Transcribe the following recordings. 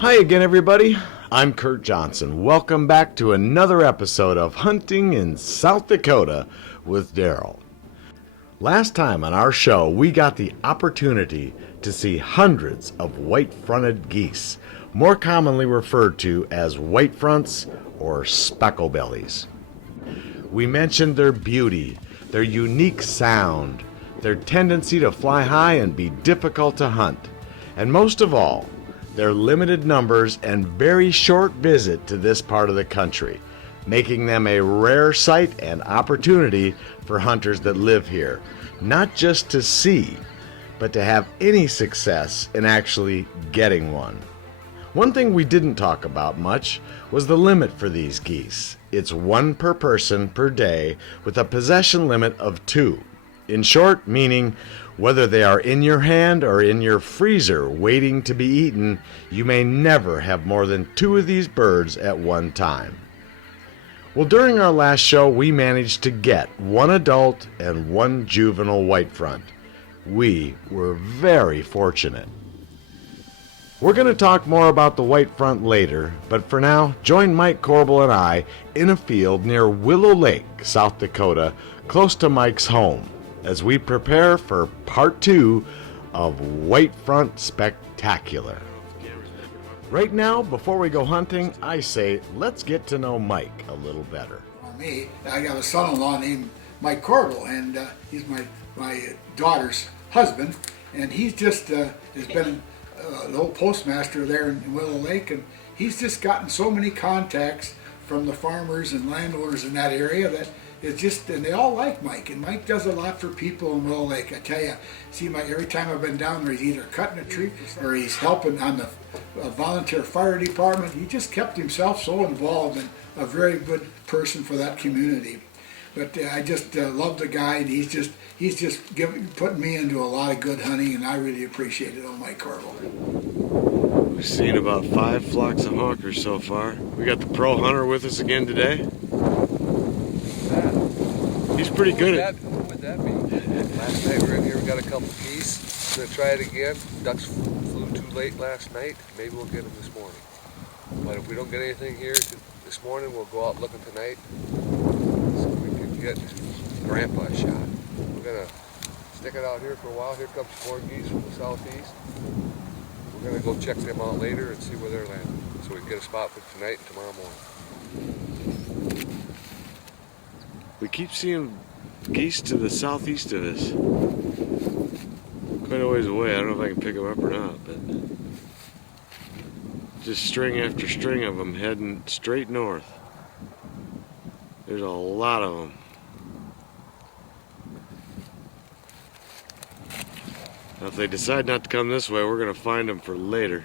Hi again, everybody. I'm Kurt Johnson. Welcome back to another episode of Hunting in South Dakota with Darrell. Last time on our show, we got the opportunity to see hundreds of white-fronted geese, more commonly referred to as white fronts or specklebellies. We mentioned their beauty, their unique sound, their tendency to fly high and be difficult to hunt, and most of all, their limited numbers and very short visit to this part of the country, making them a rare sight and opportunity for hunters that live here, not just to see, but to have any success in actually getting one. One thing we didn't talk about much was the limit for these geese. It's one per person per day with a possession limit of 2. In short, meaning whether they are in your hand or in your freezer waiting to be eaten, you may never have more than 2 of these birds at one time. Well, during our last show, we managed to get 1 adult and 1 juvenile white front. We were very fortunate. We're going to talk more about the white front later, but for now, join Mike Corbel and I in a field near Willow Lake, South Dakota, close to Mike's home, as we prepare for part 2 of White Front Spectacular. Right now, before we go hunting, I say let's get to know Mike a little better. Me, I got a son-in-law named Mike Corbel, and he's my daughter's husband, and he's just has been the old postmaster there in Willow Lake, and he's just gotten so many contacts from the farmers and landowners in that area that it's just, and they all like Mike, and Mike does a lot for people in Willow Lake. I tell you, see Mike, every time I've been down there, he's either cutting a tree or he's helping on the volunteer fire department. He just kept himself so involved and a very good person for that community. But I just love the guy, and he's just putting me into a lot of good hunting, and I really appreciate it. Mike Corbel. We've seen about 5 flocks of honkers so far. We got the pro hunter with us again today. He's pretty good at it. What would that be? Last night we were in here, we got a couple geese. Gonna try it again. Ducks flew too late last night. Maybe we'll get them this morning. But if we don't get anything here this morning, we'll go out looking tonight. So we can get Grandpa a shot. We're gonna stick it out here for a while. Here comes 4 geese from the southeast. We're gonna go check them out later and see where they're landing, so we can get a spot for tonight and tomorrow morning. We keep seeing geese to the southeast of us. Quite a ways away. I don't know if I can pick them up or not, but just string after string of them heading straight north. There's a lot of them. Now, if they decide not to come this way, we're going to find them for later.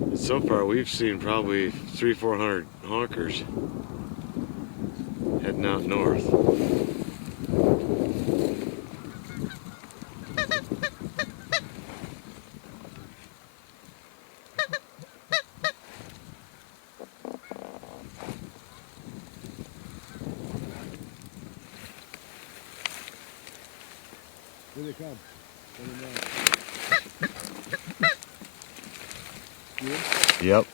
But so far, we've seen probably 300-400 honkers heading out north. Here they come. Yep.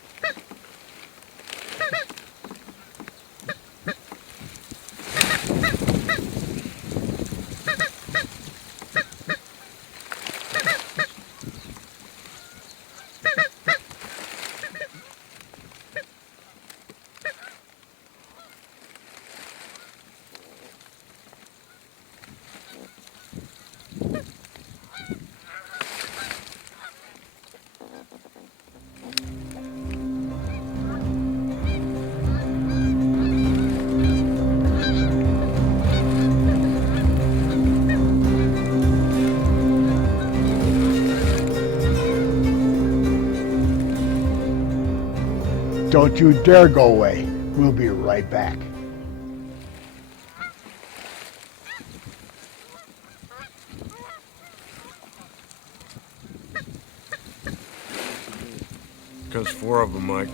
Don't you dare go away. We'll be right back. Comes 4 of them, Mike.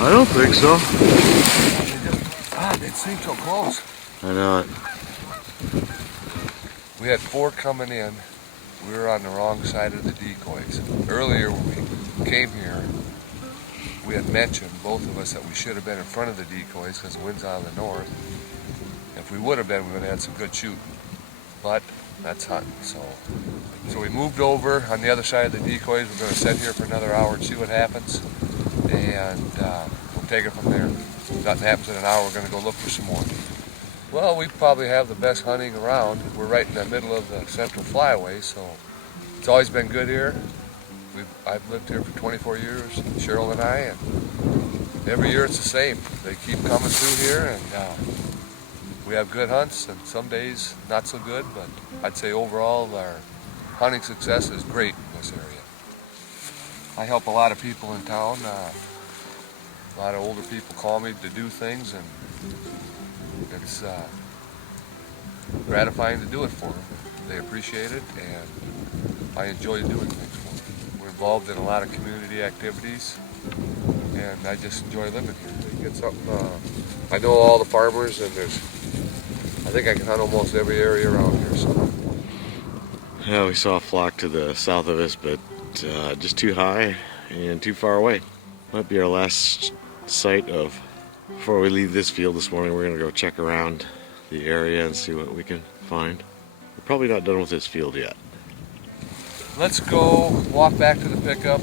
I don't think so. They seem so close. I know it. We had 4 coming in. We were on the wrong side of the decoys. Earlier when we came here, we had mentioned, both of us, that we should have been in front of the decoys because the wind's out of the north. If we would have been, we would have had some good shooting. But that's hunting, so we moved over on the other side of the decoys. We're going to sit here for another hour and see what happens, and we'll take it from there. If nothing happens in an hour, we're going to go look for some more. Well, we probably have the best hunting around. We're right in the middle of the central flyway, so it's always been good here. I've lived here for 24 years, Cheryl and I, and every year it's the same. They keep coming through here, and we have good hunts, and some days not so good, but I'd say overall our hunting success is great in this area. I help a lot of people in town. A lot of older people call me to do things, and it's gratifying to do it for them. They appreciate it, and I enjoy doing things for them. We're involved in a lot of community activities, and I just enjoy living here. You get something, I know all the farmers, and I think I can hunt almost every area around here. So. Yeah, we saw a flock to the south of us, but just too high and too far away. Might be our last sight of. Before we leave this field this morning, we're going to go check around the area and see what we can find. We're probably not done with this field yet. Let's go walk back to the pickup,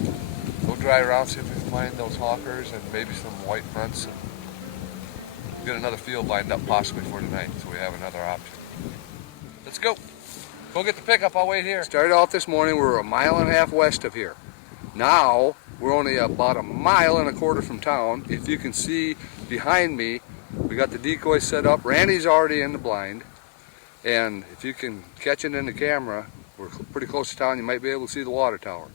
go drive around, see if we can find those hawkers and maybe some white fronts, and get another field lined up possibly for tonight, so we have another option. Let's go. Go get the pickup, I'll wait here. Started off this morning, we were 1.5 miles west of here. Now, we're only about 1.25 miles from town. If you can see behind me, we got the decoy set up. Randy's already in the blind. And if you can catch it in the camera, we're pretty close to town, you might be able to see the water tower.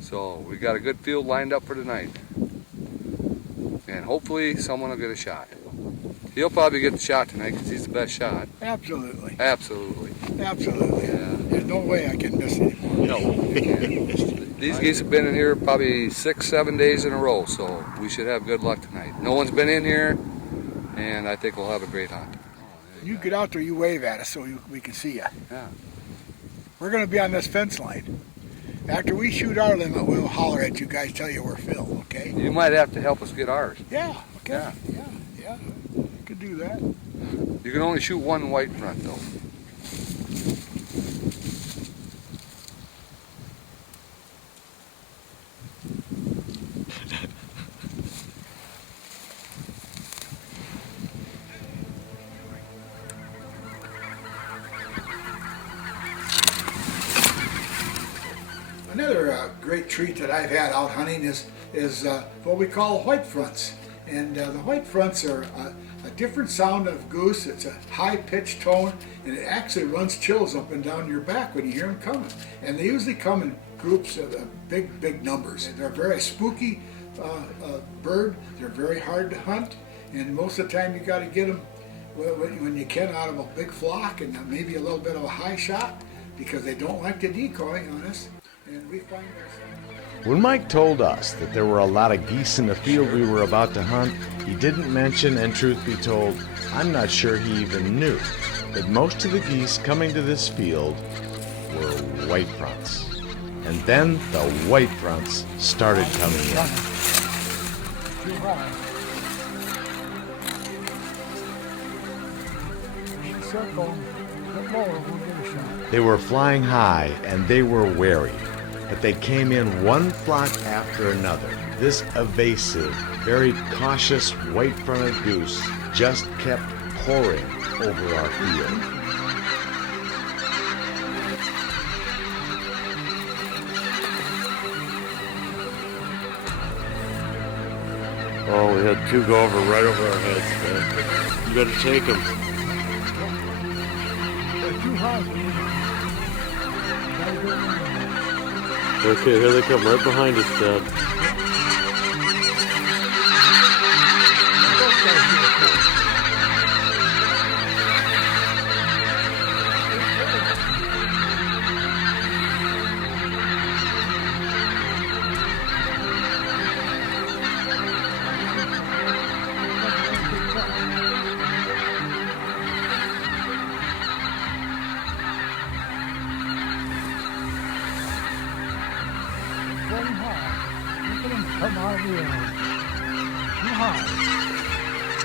So we got a good field lined up for tonight. And hopefully someone will get a shot. He'll probably get the shot tonight because he's the best shot. Absolutely. Absolutely. Absolutely. Yeah. There's no way I can miss anymore. No. These geese have been in here probably 6-7 days in a row, so we should have good luck tonight. No one's been in here, and I think we'll have a great hunt. You get out there, you wave at us so we can see you. Yeah. We're going to be on this fence line. After we shoot our limit, we'll holler at you guys, tell you we're filled, okay? You might have to help us get ours. Yeah, okay. Yeah. Yeah. Could do that. You can only shoot one white front, though. Another great treat that I've had out hunting is what we call white fronts. And the white fronts are a different sound of goose. It's a high-pitched tone, and it actually runs chills up and down your back when you hear them coming. And they usually come in groups of big numbers. They're a very spooky bird. They're very hard to hunt, and most of the time you got to get them when you can out of a big flock and maybe a little bit of a high shot because they don't like to decoy on us. And we find ourselves. When Mike told us that there were a lot of geese in the field we were about to hunt, he didn't mention, and truth be told, I'm not sure he even knew, that most of the geese coming to this field were white fronts. And then the white fronts started coming in. Too high. Circle, get lower, we'll get a shot. They were flying high and they were wary, but they came in one flock after another. This evasive, very cautious white-fronted goose just kept pouring over our field. Oh, we had 2 go over right over our heads, man. You better take them. They're too high. Okay, here they come right behind us, Dad. out of the air. Too high.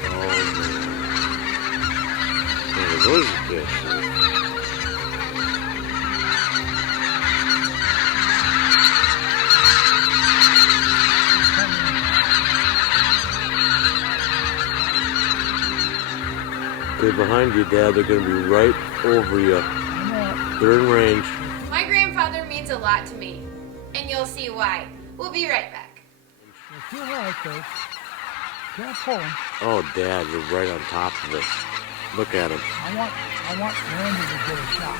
Oh, man. Those fish. Okay, behind you, Dad. They're going to be right over you. They're in range. My grandfather means a lot to me, and you'll see why. We'll be right back. They're too high, Coach. Can't pull them. Oh, Dad, you're right on top of it. Look at him. I want Randy to get a shot.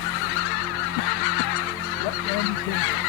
Let Randy take it.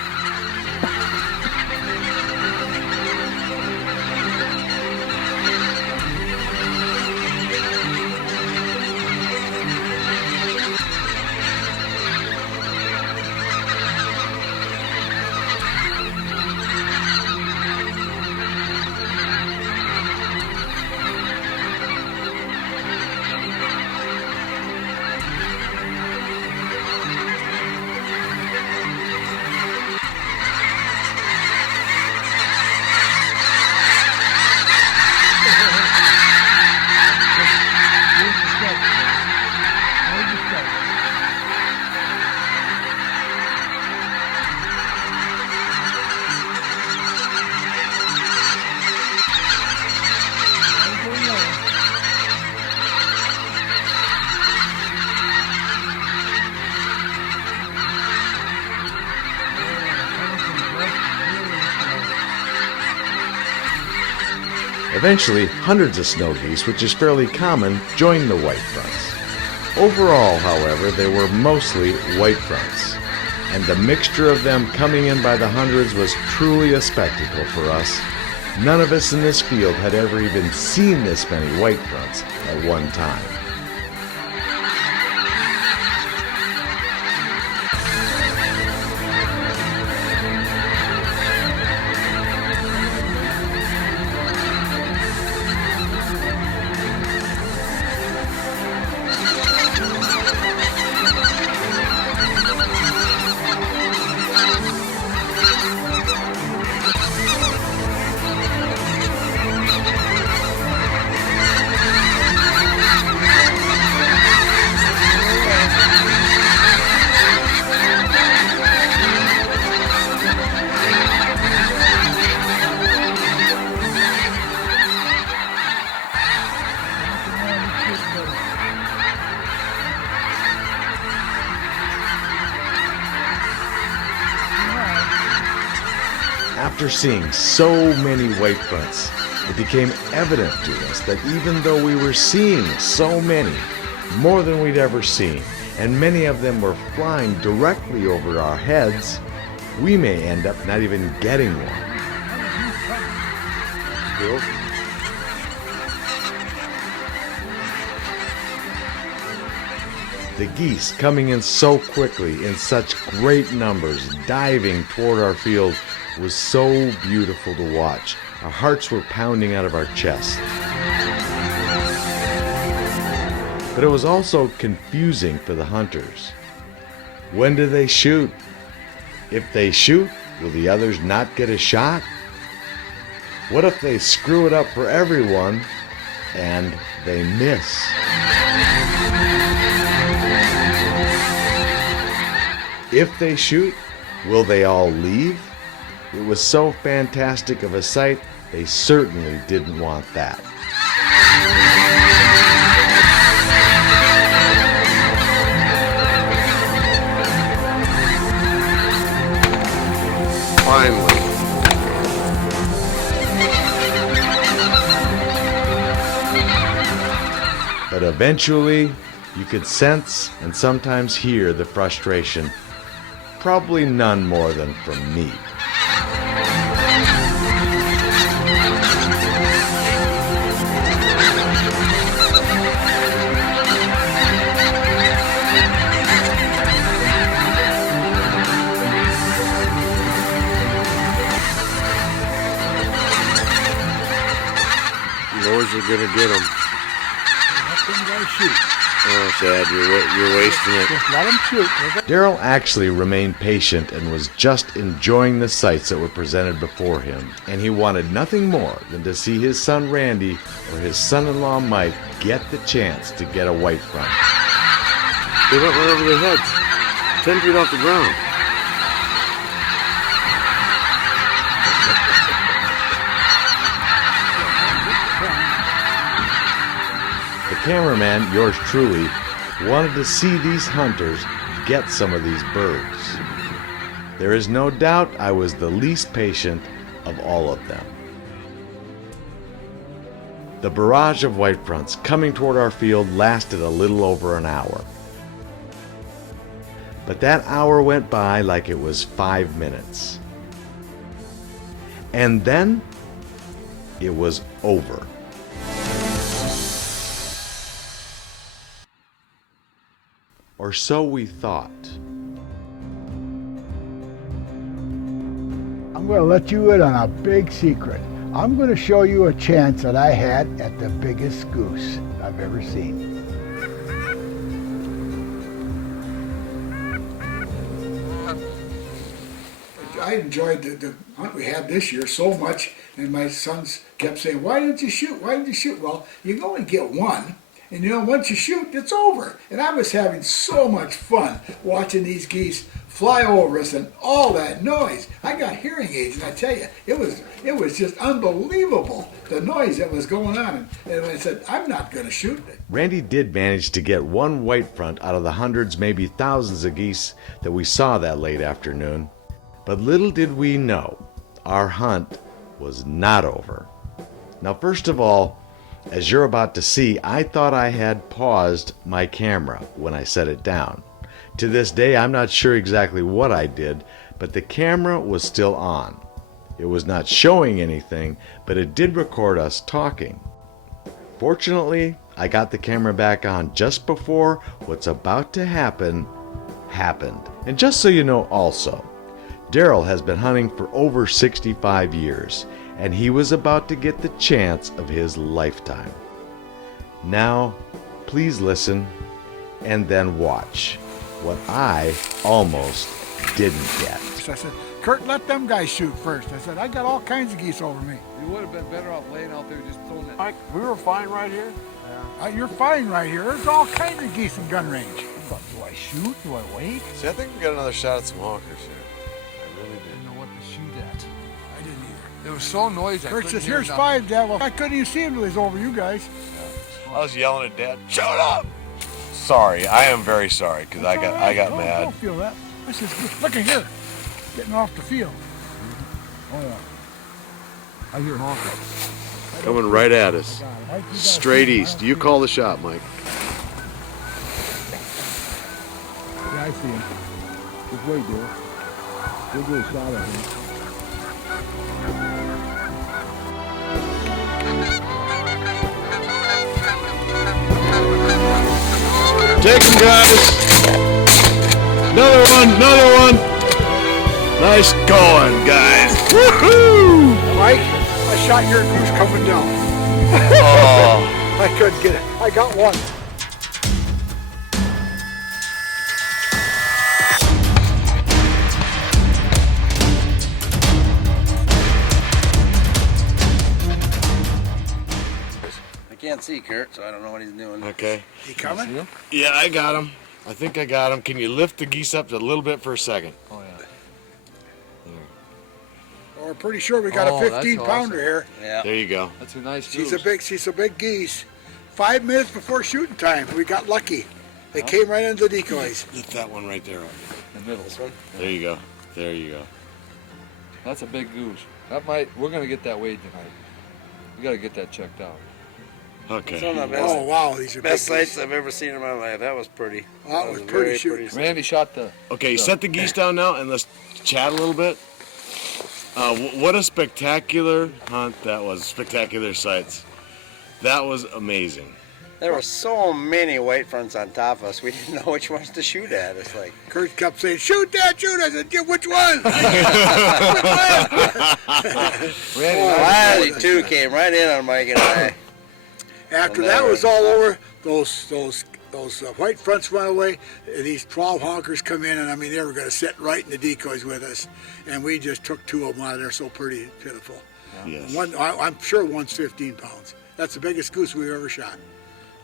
Eventually, hundreds of snow geese, which is fairly common, joined the white fronts. Overall, however, they were mostly white fronts, and the mixture of them coming in by the hundreds was truly a spectacle for us. None of us in this field had ever even seen this many white fronts at one time. After seeing so many white fronts, it became evident to us that even though we were seeing so many, more than we'd ever seen, and many of them were flying directly over our heads, we may end up not even getting one. Cool. The geese coming in so quickly in such great numbers, diving toward our field, was so beautiful to watch. Our hearts were pounding out of our chest. But it was also confusing for the hunters. When do they shoot? If they shoot, will the others not get a shot? What if they screw it up for everyone and they miss? If they shoot, will they all leave? It was so fantastic of a sight, they certainly didn't want that. Finally. But eventually, you could sense and sometimes hear the frustration. Probably none more than from me. Lords are gonna get them. Let them go shoot. Oh, Dad, you're wasting it. Just let him shoot. Darrell actually remained patient and was just enjoying the sights that were presented before him, and he wanted nothing more than to see his son Randy or his son-in-law Mike get the chance to get a white front. They went right over their heads, 10 feet off the ground. The cameraman, yours truly, wanted to see these hunters get some of these birds. There is no doubt I was the least patient of all of them. The barrage of white fronts coming toward our field lasted a little over an hour. But that hour went by like it was 5 minutes. And then it was over. Or so we thought. I'm going to let you in on a big secret. I'm going to show you a chance that I had at the biggest goose I've ever seen. I enjoyed the hunt we had this year so much, and my sons kept saying, "Why didn't you shoot? Why didn't you shoot?" Well, you can only get one. And you know, once you shoot, it's over. And I was having so much fun watching these geese fly over us and all that noise. I got hearing aids, and I tell you, it was just unbelievable, the noise that was going on. And I said, I'm not going to shoot it. Randy did manage to get one white front out of the hundreds, maybe thousands of geese that we saw that late afternoon. But little did we know, our hunt was not over. Now, first of all, as you're about to see, I thought I had paused my camera when I set it down. To this day, I'm not sure exactly what I did, but the camera was still on. It was not showing anything, but it did record us talking. Fortunately, I got the camera back on just before what's about to happen happened. And just so you know also, Darrell has been hunting for over 65 years, and he was about to get the chance of his lifetime. Now, please listen and then watch what I almost didn't get. So I said, Kurt, let them guys shoot first. I said, I got all kinds of geese over me. You would have been better off laying out there just throwing that. Mike, we were fine right here. You're fine right here. There's all kinds of geese in gun range. But do I shoot? Do I wait? See, I think we got another shot at some honkers here. I really I didn't know what to shoot at. I didn't either. It was so noisy. Kurt says, here's five, Dad. Well, I couldn't even see him till he's over you guys. I was yelling at Dad, shut up! Sorry, I am very sorry, because I got mad. Don't feel that. This is good. Look at here. Getting off the field. Oh yeah. I hear honkers. Coming right at us. Straight east. You call the shot, Mike. Yeah, I see him. Just wait, Darrell. We'll do a shot at him. Take him, guys. Another one. Nice going, guys. Woohoo! Mike, I shot your goose coming down. Oh, I couldn't get it. I got one. I can't see Kurt, so I don't know what he's doing. okay. He coming? Yeah, I got him. I think I got him. Can you lift the geese up a little bit for a second? Oh, yeah. We're pretty sure we got Oh, a that's 15-pounder awesome. here. Yeah. There you go. That's a nice She's goose. a big geese. 5 minutes before shooting time, we got lucky. They came right into the decoys. Lift that one right there up. In the middle. There you go. There you go. That's a big goose. We're gonna get that weighed tonight. We gotta get that checked out. Okay. Some of the best, Oh wow, these are best big sights geese. I've ever seen in my life. That was pretty. That was a pretty very shooting. sight. Randy shot the. Okay, you set the geese down now, and let's chat a little bit. What a spectacular hunt that was. Spectacular sights. That was amazing. There were so many white fronts on top of us. We didn't know which ones to shoot at. It's like, Kurt kept saying, shoot that, shoot. I said, yeah, which one? Randy, Riley too came right in on Mike and I. After And that they was were- all over, those those white fronts went away. These 12 honkers come in, and I mean they were going to sit right in the decoys with us, and we just took 2 of them out of there. So pretty pitiful. Yes. I'm sure one's 15 pounds. That's the biggest goose we've ever shot.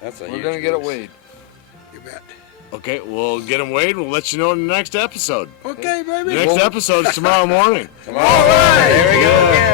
That's a We're huge going to get it goose. weighed. You bet. Okay, we'll get them weighed. We'll let you know in the next episode. Okay, baby. The next episode's tomorrow morning. All right, here we go again.